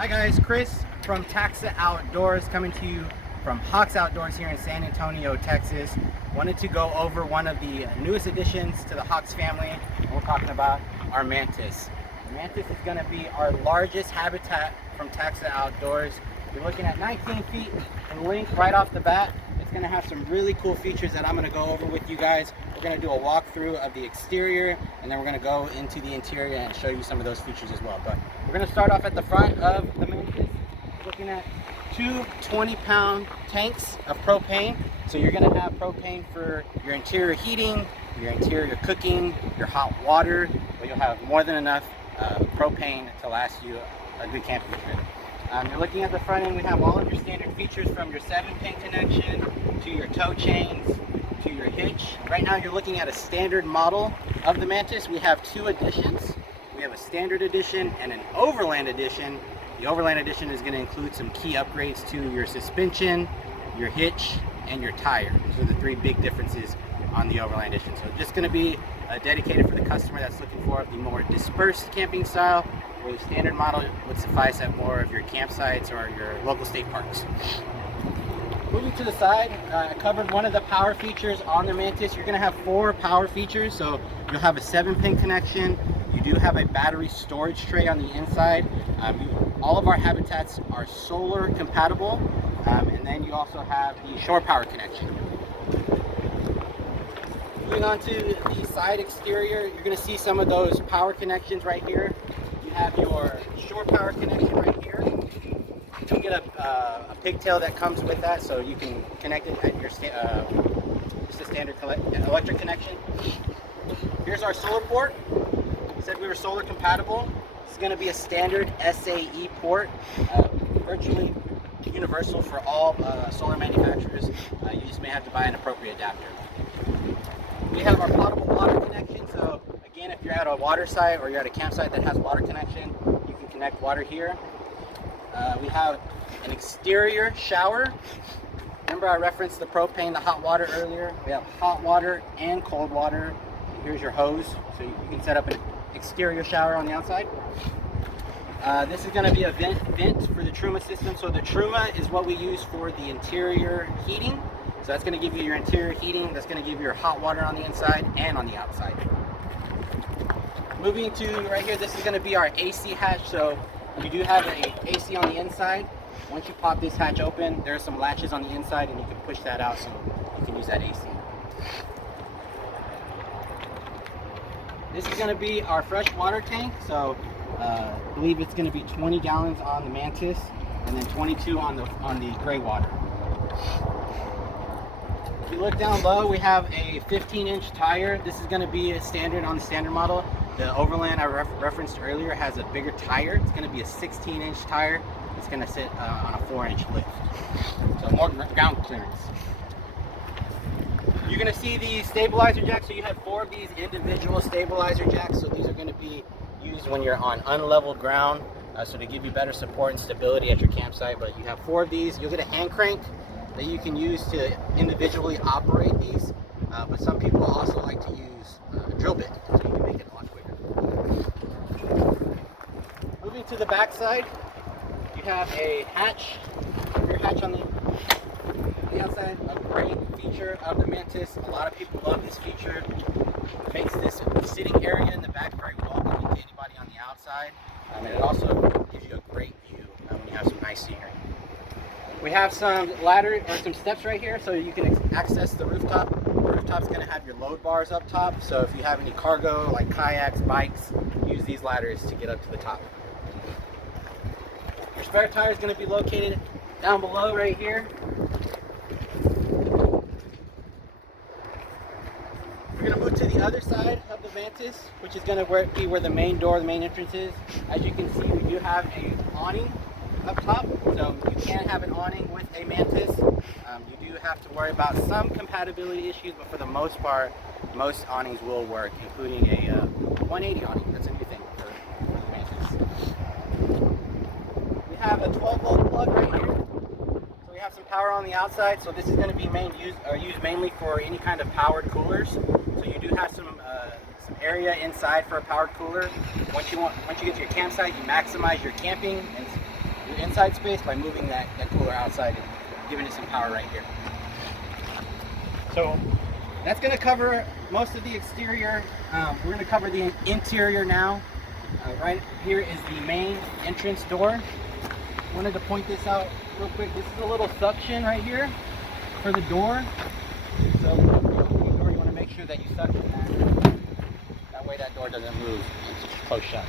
Hi guys, Chris from Taxa Outdoors coming to you from Hawks Outdoors here in San Antonio, Texas. Wanted to go over one of the newest additions to the Hawks family. We're talking about our Mantis. The Mantis is going to be our largest habitat from Taxa Outdoors. You're looking at 19 feet in length right off the bat. It's going to have some really cool features that I'm going to go over with you guys. We're going to do a walkthrough of the exterior, and then we're going to go into the interior and show you some of those features as well. But we're going to start off at the front of the Mantis, looking at two 20-pound tanks of propane. So you're going to have propane for your interior heating, your interior cooking, your hot water, but you'll have more than enough propane to last you a good camping trip. You're looking at the front end. We have all of your standard features from your 7-pin connection to your tow chains to your hitch. Right now you're looking at a standard model of the Mantis. We have two editions. We have a standard edition and an overland edition. The overland edition is going to include some key upgrades to your suspension, your hitch, and your tire. Those are the three big differences on the overland edition. So just going to be dedicated for the customer that's looking for the more dispersed camping style, where the standard model would suffice at more of your campsites or your local state parks. Moving to the side, I covered one of the power features on the Mantis. You're going to have 4 power features. So you'll have a 7-pin connection. You do have a battery storage tray on the inside. All of our habitats are solar compatible. And then you also have the shore power connection. Moving on to the side exterior, you're going to see some of those power connections right here. You have your shore power connection right here. You get a pigtail that comes with that, so you can connect it at your just a standard electric connection. Here's our solar port. Said we were solar compatible. It's going to be a standard SAE port, virtually universal for all solar manufacturers. You just may have to buy an appropriate adapter. We have our potable water connection. So again, if you're at a water site or you're at a campsite that has water connection, you can connect water here. We have an exterior shower. Remember I referenced the propane, the hot water earlier? We have hot water and cold water. Here's your hose, so you can set up an exterior shower on the outside. This is going to be a vent for the Truma system. So the Truma is what we use for the interior heating. So that's going to give you your interior heating. That's going to give you your hot water on the inside and on the outside. Moving to right here, this is going to be our AC hatch. So you do have an AC on the inside. Once you pop this hatch open, there are some latches on the inside and you can push that out so you can use that AC. This is going to be our fresh water tank. So I believe it's going to be 20 gallons on the Mantis and then 22 on the gray water. If you look down low, we have a 15-inch tire. This is going to be a standard on the standard model. The Overland I referenced earlier has a bigger tire. It's going to be a 16-inch tire. It's going to sit on a 4-inch lift. So more ground clearance. You're going to see the stabilizer jacks. So you have 4 of these individual stabilizer jacks. So these are going to be used when you're on unleveled ground. So to give you better support and stability at your campsite. But you have 4 of these. You'll get a hand crank that you can use to individually operate these. But some people also like to use a drill bit, so you can make it a lot quicker. Moving to the back side, you have a hatch, rear hatch on the outside. A great feature of the Mantis. A lot of people love this feature. It makes this sitting area in the back very welcoming to anybody on the outside. And it also gives you a great view when you have some nice scenery. We have some ladder or some steps right here so you can access the rooftop. The rooftop's going to have your load bars up top. So if you have any cargo like kayaks, bikes, use these ladders to get up to the top. Your spare tire is going to be located down below right here. We're going to move to the other side of the Mantis, which is going to be where the main door, the main entrance is. As you can see, we do have an awning up top, so you can have an awning with a Mantis. You do have to worry about some compatibility issues, but for the most part, most awnings will work, including a 180 awning. That's a new thing for the Mantis. We have a 12-volt plug right here. So we have some power on the outside. So this is going to be used mainly for any kind of powered coolers. So you do have some area inside for a powered cooler. Once you get to your campsite, you maximize your camping and inside space by moving that cooler outside and giving it some power right here. So that's going to cover most of the exterior. We're going to cover the interior now. Right here is the main entrance door. I wanted to point this out real quick. This is a little suction right here for the door. So when you open the door, you want to make sure that you suction that. That way that door doesn't move. It's closed shut.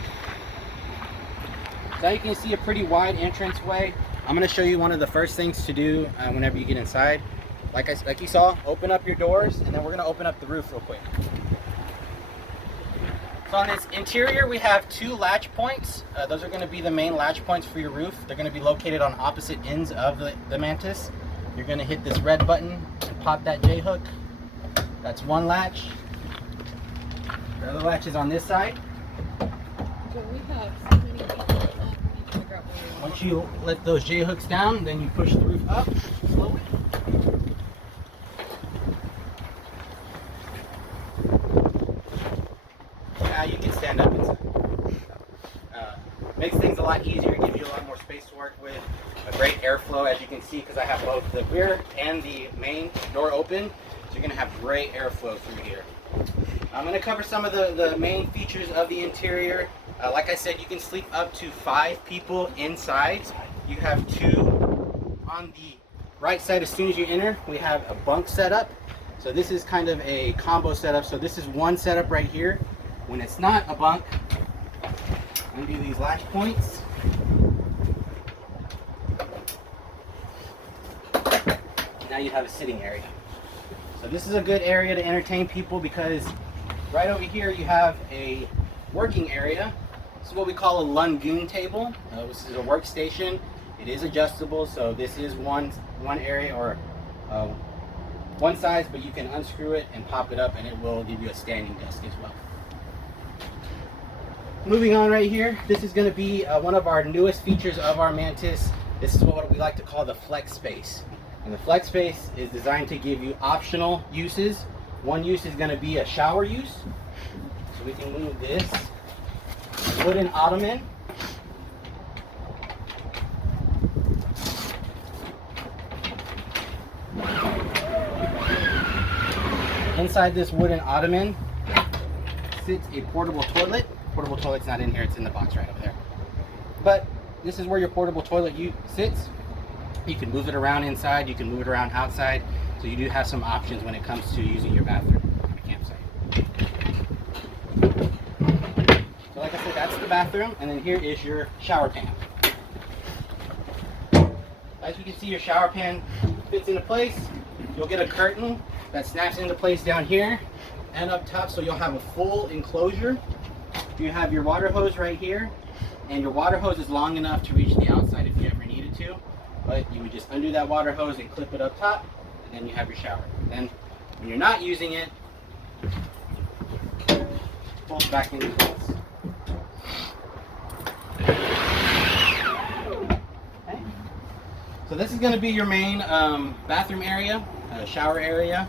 So you can see a pretty wide entranceway. I'm going to show you one of the first things to do whenever you get inside. Like you saw, open up your doors, and then we're going to open up the roof real quick. So on this interior, we have 2 latch points. Those are going to be the main latch points for your roof. They're going to be located on opposite ends of the Mantis. You're going to hit this red button and pop that J-hook. That's one latch. The other latch is on this side. But we have so many people that we need to figure out where we want. Once you let those J-hooks down, then you push the roof up slowly. Now you can stand up inside. Makes things a lot easier, gives you a lot more space to work with. A great airflow, as you can see, because I have both the rear and the main door open. So you're going to have great airflow through here. I'm going to cover some of the main features of the interior. Like I said, you can sleep up to 5 people inside. You have 2 on the right side. As soon as you enter, we have a bunk setup. So this is kind of a combo setup. So this is one setup right here. When it's not a bunk, undo these latch points. Now you have a sitting area. So this is a good area to entertain people because right over here you have a working area. This is what we call a lungoon table. This is a workstation. It is adjustable, so this is one area or one size, but you can unscrew it and pop it up and it will give you a standing desk as well. Moving on right here, this is going to be one of our newest features of our Mantis. This is what we like to call the flex space. And the flex space is designed to give you optional uses. One use is going to be a shower use. So we can move this wooden ottoman. Inside this wooden ottoman sits a portable toilet. Portable toilet's not in here, it's in the box right over there. But this is where your portable toilet sits. You can move it around inside, you can move it around outside. So you do have some options when it comes to using your bathroom at the campsite. So like I said, that's the bathroom, and then here is your shower pan. As you can see, your shower pan fits into place. You'll get a curtain that snaps into place down here and up top, so you'll have a full enclosure. You have your water hose right here, and your water hose is long enough to reach the outside if you ever needed to. But you would just undo that water hose and clip it up top, and then you have your shower. Then when you're not using it, pull it back into place. Okay. So this is going to be your main bathroom area, shower area.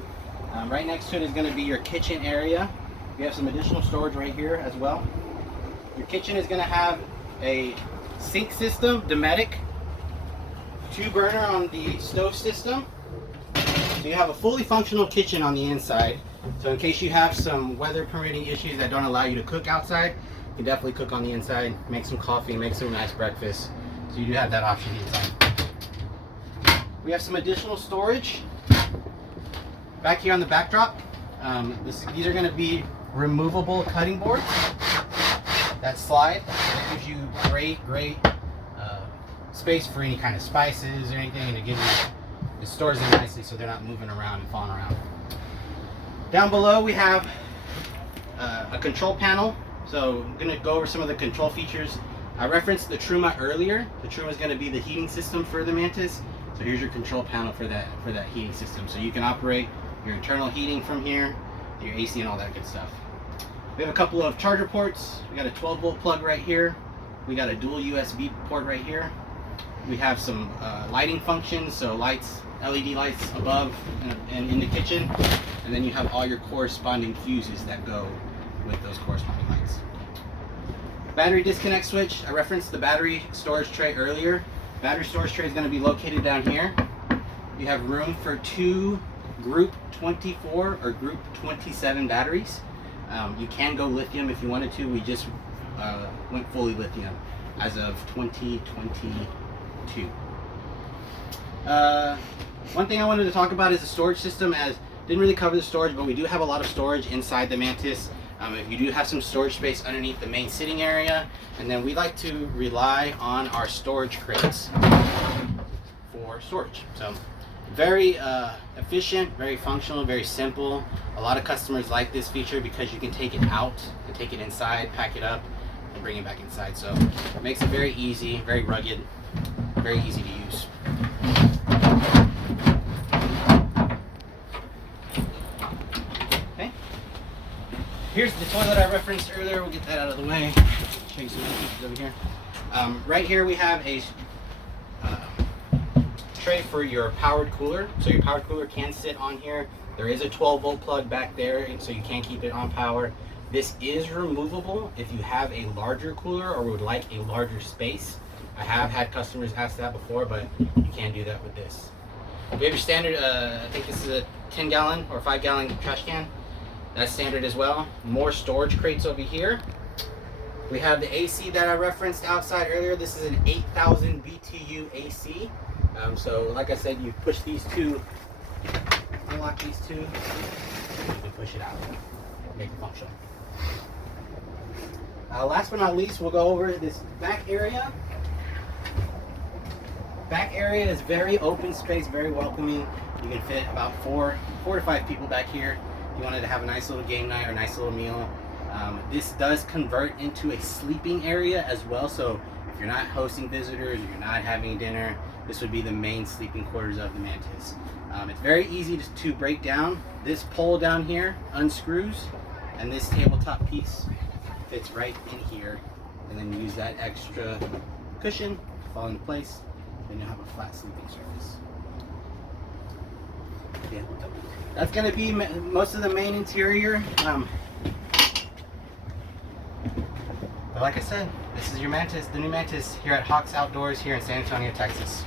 Right next to it is going to be your kitchen area. You have some additional storage right here as well. Your kitchen is going to have a sink system, Dometic, 2-burner on the stove system. So you have a fully functional kitchen on the inside. So in case you have some weather permitting issues that don't allow you to cook outside, you can definitely cook on the inside, make some coffee, make some nice breakfast. So you do have that option inside. We have some additional storage back here on the backdrop. These are going to be removable cutting boards that slide. It gives you great space for any kind of spices or anything, and it stores them nicely so they're not moving around and falling around. Down below we have a control panel. So I'm going to go over some of the control features. I referenced the Truma earlier. The Truma is going to be the heating system for the Mantis. So here's your control panel for that heating system. So you can operate your internal heating from here, your AC and all that good stuff. We have a couple of charger ports. We got a 12-volt plug right here. We got a dual USB port right here. We have some lighting functions, so lights, LED lights above and in the kitchen. And then you have all your corresponding fuses that go with those corresponding lights. Battery disconnect switch. I referenced the battery storage tray earlier. Battery storage tray is going to be located down here. You have room for 2 group 24 or group 27 batteries. You can go lithium if you wanted to. We just went fully lithium as of 2022. One thing I wanted to talk about is the storage system. As didn't really cover the storage, but we do have a lot of storage inside the Mantis. If you do have some storage space underneath the main sitting area, and then we like to rely on our storage crates for storage. So very efficient, very functional, very simple. A lot of customers like this feature because you can take it out and take it inside, pack it up, and bring it back inside. So it makes it very easy, very rugged, very easy to use. Okay. Here's the toilet I referenced earlier. We'll get that out of the way. Show you some other pieces over here. Right here we have a tray for your powered cooler. So your powered cooler can sit on here. There is a 12-volt plug back there, so you can keep it on power. This is removable if you have a larger cooler or would like a larger space. I have had customers ask that before, but you can do that with this. We have your standard, I think this is a 10-gallon or 5-gallon trash can. That's standard as well. More storage crates over here. We have the AC that I referenced outside earlier. This is an 8,000 BTU AC. So like I said, you push these two, unlock these two, and push it out, make it functional. Last but not least, we'll go over this back area. Back area is very open space, very welcoming. You can fit about four to five people back here. If you wanted to have a nice little game night or a nice little meal. This does convert into a sleeping area as well. So if you're not hosting visitors, or you're not having dinner, this would be the main sleeping quarters of the Mantis. It's very easy to break down. This pole down here unscrews, and this tabletop piece fits right in here. And then you use that extra cushion to fall into place. Then you'll have a flat sleeping surface. Yeah. That's going to be most of the main interior. But like I said, this is your Mantis, the new Mantis here at Hawks Outdoors here in San Antonio, Texas.